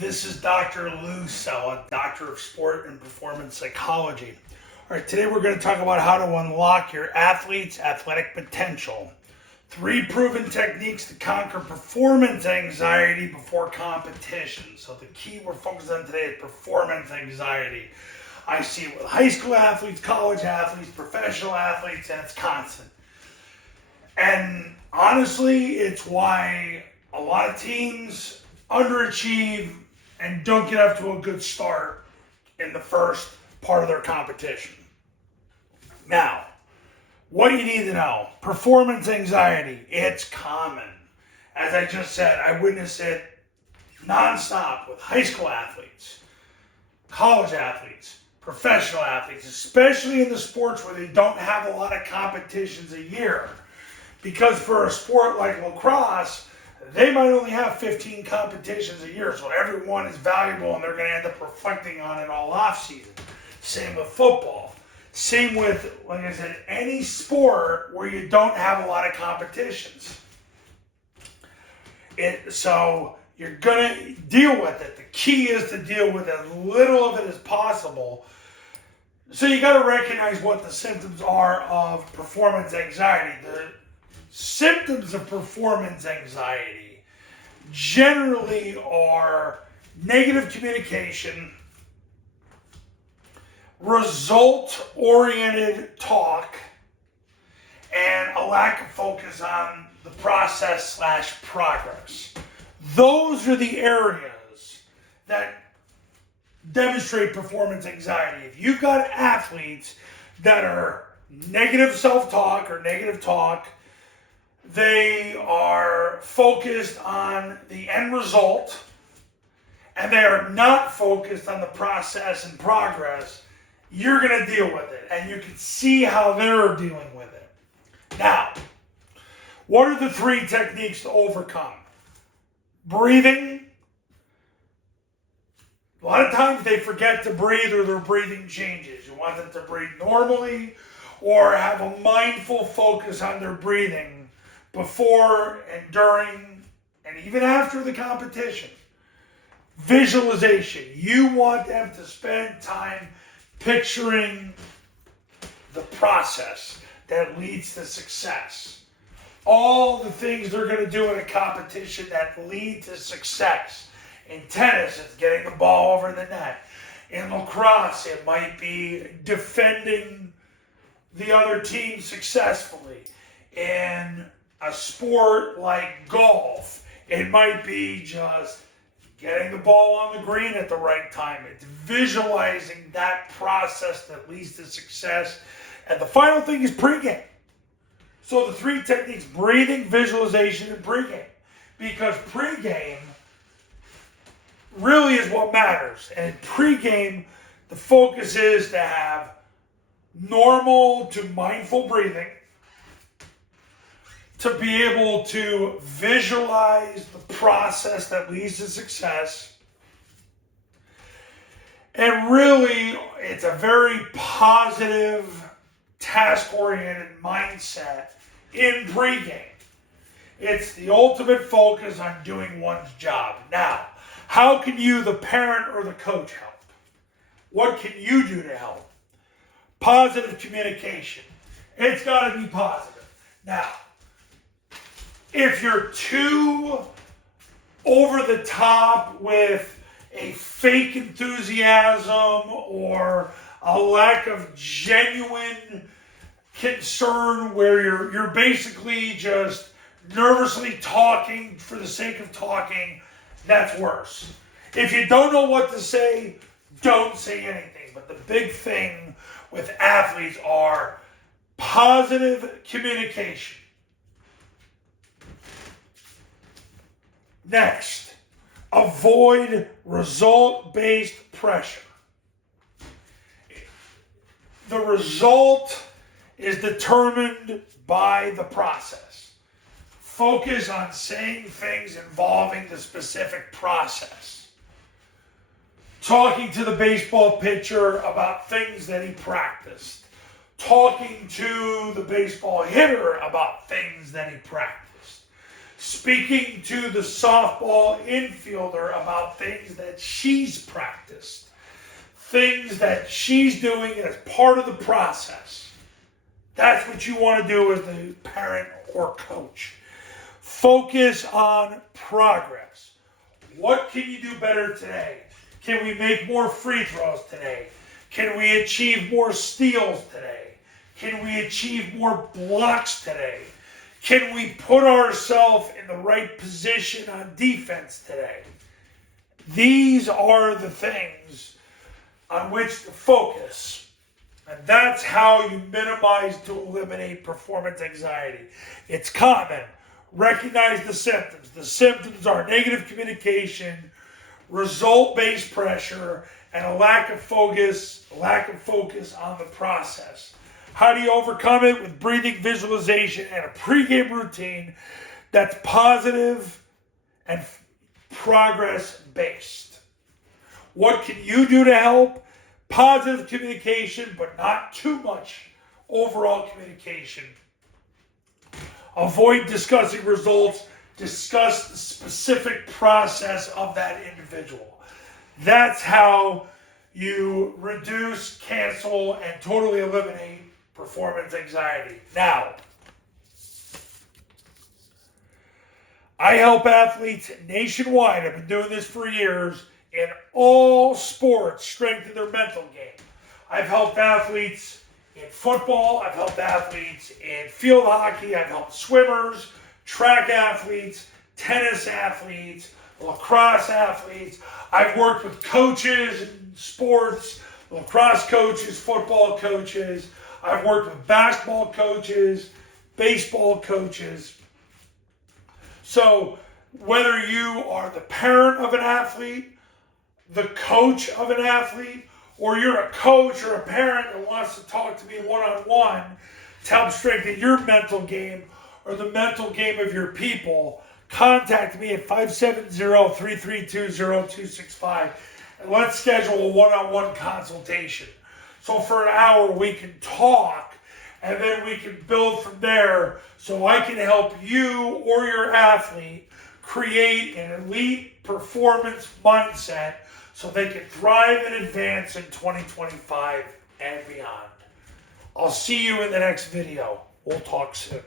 This is Dr. Lou Sella, Doctor of Sport and Performance Psychology. All right, today we're going to talk about how to unlock your athlete's athletic potential. 3 proven techniques to conquer performance anxiety before competition. So the key we're focused on today is performance anxiety. I see it with high school athletes, college athletes, professional athletes, and it's constant. And honestly, it's why a lot of teams underachieve and don't get up to a good start in the first part of their competition. Now, what you need to know, performance anxiety, it's common. As I just said, I witness it nonstop with high school athletes, college athletes, professional athletes, especially in the sports where they don't have a lot of competitions a year. Because for a sport like lacrosse, they might only have 15 competitions a year, so every one is valuable and they're going to end up reflecting on it all off season. Same with football. Same with, like I said, any sport where you don't have a lot of competitions. So you're going to deal with it. The key is to deal with as little of it as possible. So you got to recognize what the symptoms are of performance anxiety. The symptoms of performance anxiety generally are negative communication, result-oriented talk, and a lack of focus on the process/progress. Those are the areas that demonstrate performance anxiety. If you've got athletes that are negative self-talk or negative talk, they are focused on the end result, and they are not focused on the process and progress, you're going to deal with it, and you can see how they're dealing with it. Now, what are the 3 techniques to overcome? Breathing. A lot of times they forget to breathe or their breathing changes. You want them to breathe normally or have a mindful focus on their breathing before and during and even after the competition. Visualization. You want them to spend time picturing the process that leads to success. All the things they're going to do in a competition that lead to success. In tennis, it's getting the ball over the net. In lacrosse, it might be defending the other team successfully. In a sport like golf, it might be just getting the ball on the green at the right time. It's visualizing that process that leads to success. And the final thing is pregame. So the 3 techniques: breathing, visualization, and pregame. Because pregame really is what matters. And in pregame, the focus is to have normal to mindful breathing, to be able to visualize the process that leads to success. And really, it's a very positive, task-oriented mindset in pregame. It's the ultimate focus on doing one's job. Now, how can you, the parent or the coach, help? What can you do to help? Positive communication. It's got to be positive. Now, if you're too over the top with a fake enthusiasm or a lack of genuine concern where you're basically just nervously talking for the sake of talking, that's worse. If you don't know what to say, don't say anything. But the big thing with athletes are positive communication. Next, avoid result-based pressure. The result is determined by the process. Focus on saying things involving the specific process. Talking to the baseball pitcher about things that he practiced. Talking to the baseball hitter about things that he practiced. speaking to the softball infielder about things that she's practiced, things that she's doing as part of the process. That's what you want to do as the parent or coach. Focus on progress. What can you do better today? Can we make more free throws today? Can we achieve more steals today? Can we achieve more blocks today? Can we put ourselves in the right position on defense today? These are the things on which to focus. And that's how you minimize to eliminate performance anxiety. It's common. Recognize the symptoms. The symptoms are negative communication, result-based pressure, and a lack of focus on the process. How do you overcome it? With breathing, visualization, and a pregame routine that's positive and progress-based. What can you do to help? Positive communication, but not too much overall communication. Avoid discussing results. Discuss the specific process of that individual. That's how you reduce, cancel, and totally eliminate performance anxiety. Now, I help athletes nationwide. I've been doing this for years in all sports strengthen their mental game. I've helped athletes in football. I've helped athletes in field hockey. I've helped swimmers, track athletes, tennis athletes, lacrosse athletes. I've worked with coaches in sports, lacrosse coaches, football coaches. I've worked with basketball coaches, baseball coaches. So whether you are the parent of an athlete, the coach of an athlete, or you're a coach or a parent that wants to talk to me one-on-one to help strengthen your mental game or the mental game of your people, contact me at 570-332-0265 and let's schedule a one-on-one consultation. So for an hour we can talk and then we can build from there so I can help you or your athlete create an elite performance mindset so they can thrive and advance in 2025 and beyond. I'll see you in the next video. We'll talk soon.